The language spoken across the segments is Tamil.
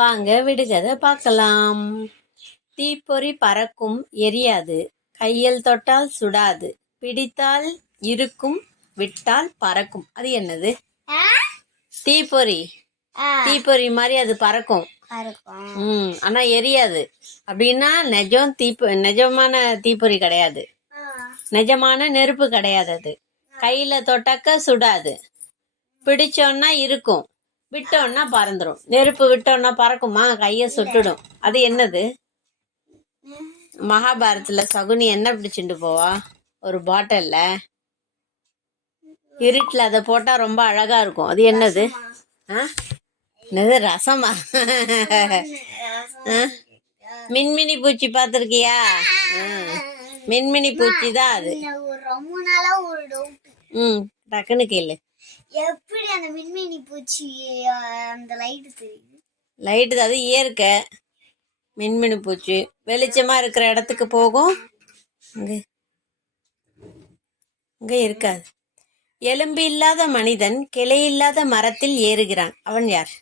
வாங்க விடுகதை பார்க்கலாம். தீப்பொறி பறக்கும் எரியாது, கையில் தொட்டால் சுடாது, பிடித்தால் இருக்கும், விட்டால் பறக்கும். அது என்னது? தீப்பொறி. தீப்பொறி மாதிரி அது பறக்கும். ஆனா எரியாது. அப்படின்னா நிஜமான தீப்பொறி கிடையாது, நிஜமான நெருப்பு கிடையாது. அது கையில தொட்டாக்க சுடாது, பிடிச்சோன்னா இருக்கும், விட்டோன்னா பறந்துடும். நெருப்பு விட்டோன்னா பறக்குமா? கைய சுட்டுடும். அது என்னது? மகாபாரதத்துல சகுனி என்ன பிடிச்சிட்டு போவா? ஒரு பாட்டில்ல இருட்டுல அதை போட்டா ரொம்ப அழகா இருக்கும். அது என்னது? என்னது? ரசமா? மின்மினி பூச்சி பார்த்திருக்கியா? மின்மினி பூச்சி தான் அது. டக்குன்னு கேளு. எப்படி அந்த மின்மினி பூச்சி அந்த லைட் தெரியுது? லைட்டு அது இயற்கை. மின்மினி பூச்சி வெளிச்சமா இருக்கிற இடத்துக்கு போகும், இங்க இருக்காது. எலும்பு இல்லாத மனிதன் கிளை இல்லாத மரத்தில் ஏறுகிறான். அவன் யார்?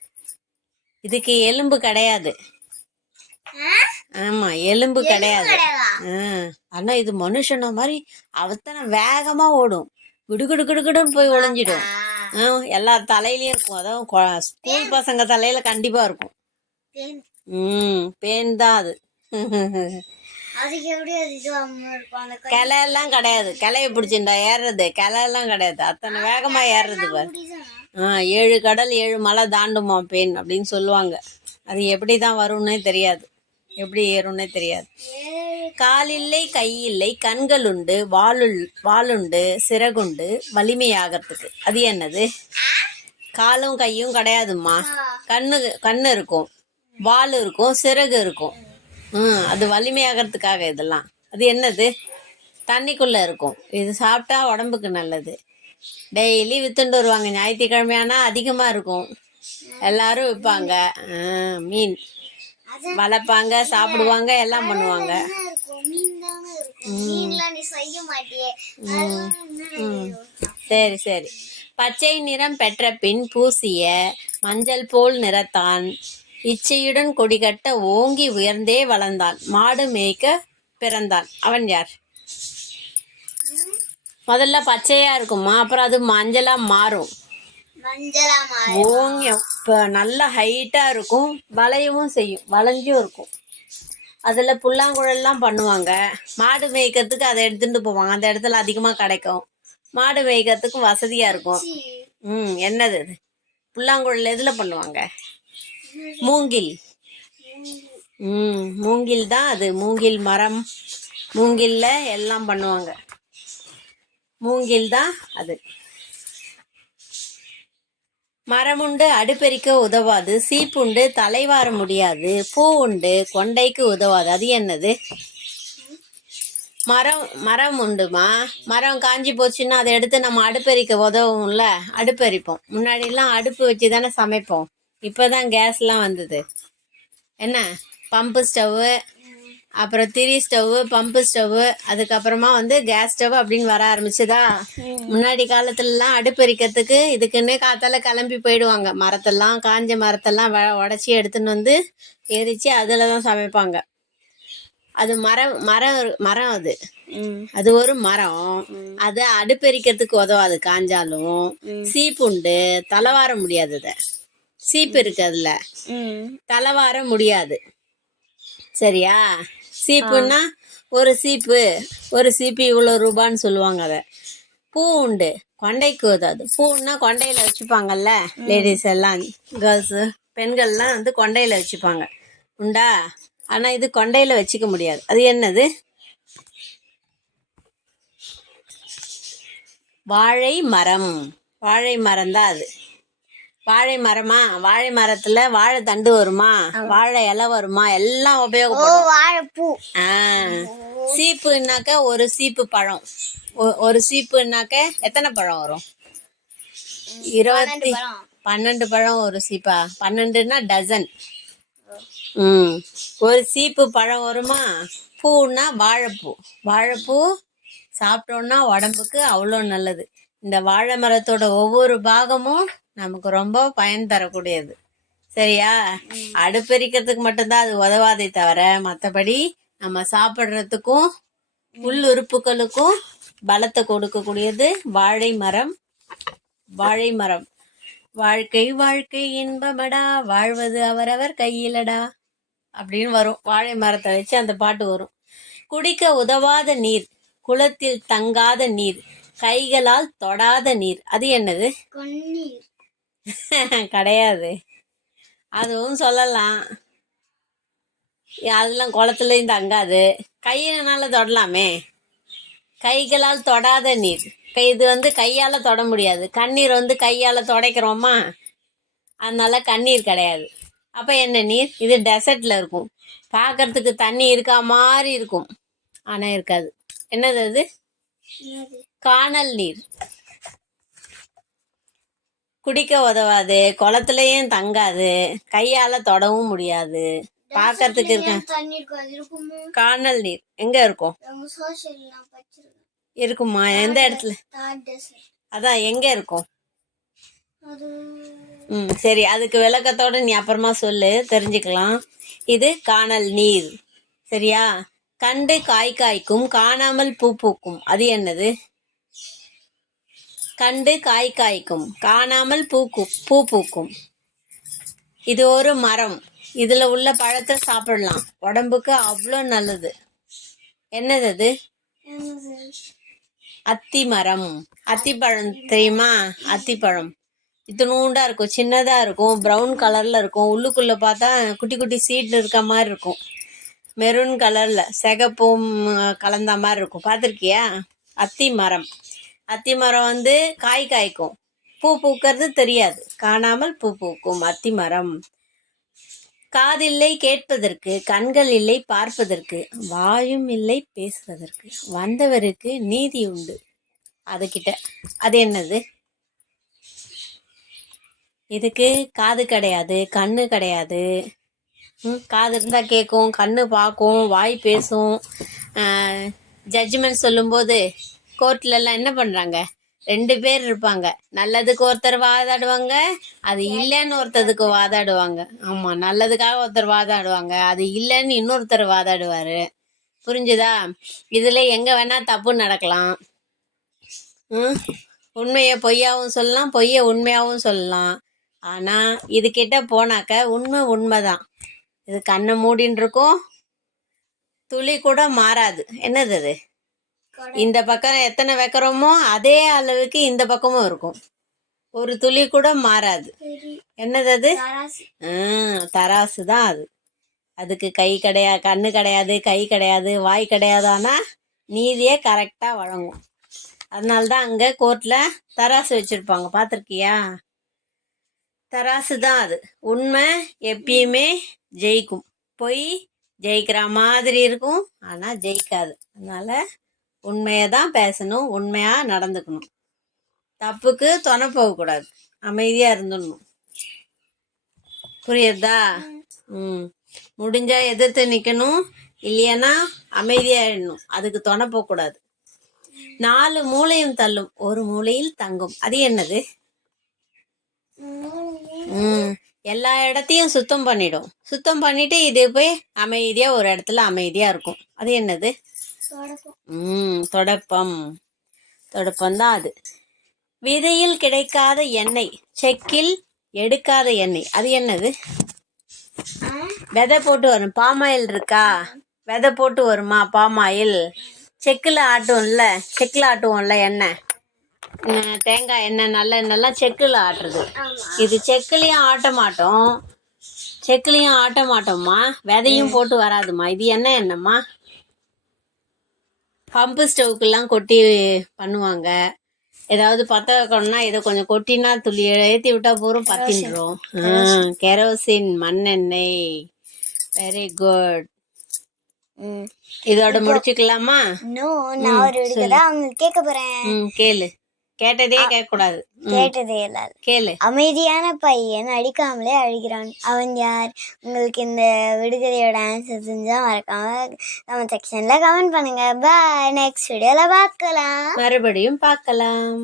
இதுக்கு எலும்பு கிடையாது. ஆமா, எலும்பு கிடையாது. ஆனா இது மனுஷன மாதிரி அவத்தனை வேகமா ஓடும். குடுகுடு குடுகுடுன்னு போய் ஒளிஞ்சிடும். எல்லா தலையிலயும் இருக்கும். அதாவது ஸ்கூல் பசங்க தலையில கண்டிப்பா இருக்கும். பேன் தான் அது. கிளை எல்லாம் கிடையாது. கிளைய பிடிச்சிண்டா ஏறுறது? கிளை எல்லாம் கிடையாது. அத்தனை வேகமா ஏறுறது பாரு. 7 கடல் 7 மலை தாண்டுமா பேன் அப்படின்னு சொல்லுவாங்க. அது எப்படிதான் வரும்னே தெரியாது, எப்படி ஏறும்னே தெரியாது. காலில்லை, கையில்லை, கண்கள் உண்டு, வாளுண்டு, சிறகுண்டு, வலிமையாகிறதுக்கு. அது என்னது? காலும் கையும் கிடையாதும்மா. கண்ணு இருக்கும், வால் இருக்கும், சிறகு இருக்கும். அது வலிமையாகிறதுக்காக இதெல்லாம். அது என்னது? தண்ணிக்குள்ள இருக்கும். இது சாப்பிட்டா உடம்புக்கு நல்லது. டெய்லி வித்துண்டு வருவாங்க. ஞாயிற்றுக்கிழமையானா அதிகமா இருக்கும். எல்லாரும் விற்பாங்க. மீன் வளர்ப்பாங்க, சாப்பிடுவாங்க, எல்லாம் பண்ணுவாங்க. சரி சரி. பச்சை நிறம் பெற்ற பின் பூசிய மஞ்சள் போல் நிறத்தான், இச்சையுடன் கொடிகட்ட ஓங்கி உயர்ந்தே வளர்ந்தான், மாடு மேய்க்க பிறந்தான். அவன் யார்? முதல்ல பச்சையா இருக்குமா, அப்புறம் அது மஞ்சளா மாறும். ஓங்கி நல்ல ஹைட்டா இருக்கும், வளையவும் செய்யும், வளைஞ்சும் இருக்கும். அதுல புல்லாங்குழல்லாம் பண்ணுவாங்க. மாடு மேய்க்கிறதுக்கு அதை எடுத்துட்டு போவாங்க. அந்த இடத்துல அதிகமா கிடைக்கும். மாடு மேய்க்கிறதுக்கு வசதியா இருக்கும். என்னது அது? புல்லாங்குழல் எதுல பண்ணுவாங்க? மூங்கில். மூங்கில் தான் அது. மூங்கில் மரம், மூங்கில்ல எல்லாம் பண்ணுவாங்க. மூங்கில் தான் அது. மரம் உண்டு அடுப்பெரிக்க உதவாது, சீப்புண்டு தலைவார முடியாது, பூ உண்டு கொண்டைக்கு உதவாது. அது என்னது? மரம் உண்டுமா. மரம் காஞ்சி போச்சுன்னா அதை எடுத்து நம்ம அடுப்பெரிக்க உதவும்ல, அடுப்பெரிப்போம். முன்னாடிலாம் அடுப்பு வச்சு தானே சமைப்போம். இப்போதான் கேஸ்லாம் வந்தது. என்ன, பம்பு ஸ்டவ்வு, அப்புறம் திரி ஸ்டவ்வு, பம்பு ஸ்டவ்வு, அதுக்கப்புறமா கேஸ் ஸ்டவ் அப்படின்னு வர ஆரம்பிச்சுதா. முன்னாடி காலத்துலலாம் அடுப்பெரிக்கிறதுக்கு இதுக்குன்னே காத்தால கிளம்பி போயிடுவாங்க. மரத்தெல்லாம், காஞ்ச மரத்தெல்லாம் உடச்சி எடுத்துன்னு எரிச்சு அதில் தான் சமைப்பாங்க. அது மரம் அது. அது ஒரு மரம். அது அடுப்பெரிக்கிறதுக்கு உதவாது காஞ்சாலும். சீப்புண்டு தலைவார முடியாது. அத சீப்பு இருக்கு, அதுல தலைவார முடியாது. சரியா? சீப்புன்னா ஒரு சீப்பு இவ்வளவு ரூபான்னு சொல்லுவாங்க. அத பூ உண்டு கொண்டைக்கு உதவாது. பூன்னா கொண்டையில வச்சுப்பாங்கல்ல, லேடிஸ் எல்லாம், கேர்ள்ஸ், பெண்கள்லாம் கொண்டையில வச்சுப்பாங்க. உண்டா? ஆனா இது கொண்டையில வச்சுக்க முடியாது. அது என்னது? வாழை மரம். வாழை மரம் தான் அது. வாழை மரமா? வாழை மரத்துல வாழை தண்டு வருமா, வாழை இலை வருமா, எல்லாம் உபயோகப்படும். சீப்புனாக்க ஒரு சீப்பு பழம். ஒரு சீப்புனாக்க எத்தனை பழம் வரும்? 12 பழம் ஒரு சீப்பா? 12ன்னா டசன். ஒரு சீப்பு பழம் வருமா? பூன்னா வாழைப்பூ. வாழைப்பூ சாப்பிட்டோம்னா உடம்புக்கு அவ்வளோ நல்லது. இந்த வாழை மரத்தோட ஒவ்வொரு பாகமும் நமக்கு ரொம்ப பயன் தரக்கூடியது. சரியா? அடுப்பெரிக்கிறதுக்கு மட்டும்தான் அது உதவாதே தவிர மற்றபடி நம்ம சாப்பிட்றதுக்கும் உள் உறுப்புகளுக்கும் பலத்தை கொடுக்கக்கூடியது வாழை மரம். வாழை மரம். வாழ்க்கை வாழ்க்கை இன்பமடா, வாழ்வது அவரவர் கையிலடா அப்படின்னு வரும். வாழை மரத்தை வச்சு அந்த பாட்டு வரும். குடிக்க உதவாத நீர், குளத்தில் தங்காத நீர், கைகளால் தொடாத நீர், அது என்னது? கண்ணீர். கிடையாது. அதுவும் சொல்லலாம். அதெல்லாம் குளத்துலையும் தங்காது. கையினால தொடலாமே. கைகளால் தொடாத நீர். இது கையால் தொட முடியாது. கண்ணீர் கையால் துடைக்கிறோமா, அதனால கண்ணீர் கிடையாது. அப்போ என்ன நீர்? இது டெசர்ட்டில் இருக்கும். பார்க்கறதுக்கு தண்ணி இருக்கா மாதிரி இருக்கும், ஆனால் இருக்காது. என்னது அது? காணல் நீர். குடிக்க உதவாது, குளத்துலையும் தங்காது, கையால் தொடவும் முடியாது, பார்க்கறதுக்கு இருக்க. காணல் நீர் எங்க இருக்கும்? இருக்குமா? எந்த இடத்துல? அதான் எங்க இருக்கும்? சரி, அதுக்கு விளக்கத்தோட நீ அப்புறமா சொல்லு, தெரிஞ்சுக்கலாம். இது காணல் நீர். சரியா? கண்டு காய் காய்க்கும், காணாமல் பூ பூக்கும், அது என்னது? கண்டு காய் காய்க்கும், காணாமல் பூ பூக்கும். இது ஒரு மரம். இதுல உள்ள பழத்தை சாப்பிடலாம், உடம்புக்கு அவ்வளோ நல்லது. என்னது அது? அத்தி மரம். அத்திப்பழம் தெரியுமா? அத்திப்பழம் இத்தினூண்டா இருக்கும், சின்னதா இருக்கும், ப்ரௌன் கலர்ல இருக்கும். உள்ளுக்குள்ள பார்த்தா குட்டி குட்டி சீட் இருக்க மாதிரி இருக்கும். மெரூன் கலர்ல சிகப்பும் கலந்த மாதிரி இருக்கும். பார்த்துருக்கியா? அத்தி மரம். அத்தி மரம் காய் காய்க்கும், பூ பூக்கிறது தெரியாது, காணாமல் பூ பூக்கும். அத்தி மரம். காதில்லை கேட்பதற்கு, கண்கள் இல்லை பார்ப்பதற்கு, வாயும் இல்லை பேசுவதற்கு, வந்தவருக்கு நீதி உண்டு. அதுகிட்ட. அது என்னது? இதுக்கு காது கிடையாது, கண்ணு கிடையாது. காது இருந்தால் கேட்கும், கண்ணு பார்க்கும், வாய் பேசும். ஜட்ஜ்மெண்ட் சொல்லும்போது கோர்ட்லலாம் என்ன பண்ணுறாங்க? 2 பேர் இருப்பாங்க. நல்லதுக்கு ஒருத்தர் வாதாடுவாங்க, அது இல்லைன்னு ஒருத்தருக்கு வாதாடுவாங்க. ஆமாம், நல்லதுக்காக ஒருத்தர் வாதாடுவாங்க, அது இல்லைன்னு இன்னொருத்தர் வாதாடுவார். புரிஞ்சுதா? இதில் எங்கே வேணால் தப்பு நடக்கலாம். உண்மையை பொய்யாவும் சொல்லலாம், பொய்யை உண்மையாகவும் சொல்லலாம். ஆனால் இதுக்கிட்ட போனாக்க உண்மைதான். இது கண்ணை மூடின்னு இருக்கும், துளி கூட மாறாது. என்னது அது? இந்த பக்கம் எத்தனை வைக்கிறோமோ அதே அளவுக்கு இந்த பக்கமும் இருக்கும், ஒரு துளி கூட மாறாது. என்னது அது? தராசு தான் அது. அதுக்கு கை கிடையாது, கண்ணு கிடையாது, கை கிடையாது, வாய் கிடையாது, ஆனால் நீதியே கரெக்டாக வழங்கும். அதனால்தான் அங்கே கோர்ட்டில் தராசு வச்சுருப்பாங்க. பார்த்துருக்கியா? தராசு தான் அது. உண்மை எப்பயுமே ஜெயிக்கும், பொய் ஜெயிக்கிற மாதிரி இருக்கும், ஆனால் ஜெயிக்காது. அதனால் உண்மையை தான் பேசணும், உண்மையாக நடந்துக்கணும், தப்புக்கு துணை போகக்கூடாது, அமைதியாக இருந்துடணும். புரியுதா? முடிஞ்சால் எதிர்த்து நிற்கணும், இல்லையானா அமைதியாகிடணும், அதுக்கு துணை போகக்கூடாது. 4 மூலையும் தள்ளும், ஒரு மூலையில் தங்கும், அது என்னது? எல்லா இடத்தையும் சுத்தம் பண்ணிடும். சுத்தம் பண்ணிட்டு இது போய் அமைதியா ஒரு இடத்துல அமைதியா இருக்கும், அது என்னது? தொடப்பம். தொடப்பம் தான் அது. விதையில் கிடைக்காத எண்ணெய், செக்கில் எடுக்காத எண்ணெய், அது என்னது? விதை போட்டு வரும். பாமாயில் இருக்கா? விதை போட்டு வருமா பாமாயில்? செக்கில் ஆட்டுவோம்ல எண்ணெய், தேங்காய் எண்ணெய், நல்ல எண்ணெய்லாம் செக்கில் ஆட்டுறது. இது செக்கிலையும் ஆட்ட மாட்டோம்மா, விதையும் போட்டு வராதுமா. இது என்ன எண்ணெய்மா? பம்பு ஸ்டவ்க்கெல்லாம் கொட்டி பண்ணுவாங்க. ஏதாவது பற்ற வைக்கணும்னா இதை கொஞ்சம் கொட்டினா துளி ஏற்றி விட்டா போகிறோம், பத்தின்றோம். கெரோசின், மண்ணெண்ணெய். Very good. இதோட முடிச்சுக்கலாமா? கேட்க போறேன். கேளு. கேட்டதே கேட்கக்கூடாது, கேட்டதே இல்லாது கேளு. அமைதியான பையன் அடிக்காமலே அழுகிறான், அவன் யார்? உங்களுக்கு இந்த விடுகதையோட ஆன்சர் தெரிஞ்சா மறக்காம கமெண்ட் செக்ஷன்ல கமெண்ட் பண்ணுங்க. பாய், நெக்ஸ்ட் வீடியோல பார்க்கலாம், மறுபடியும் பார்க்கலாம்.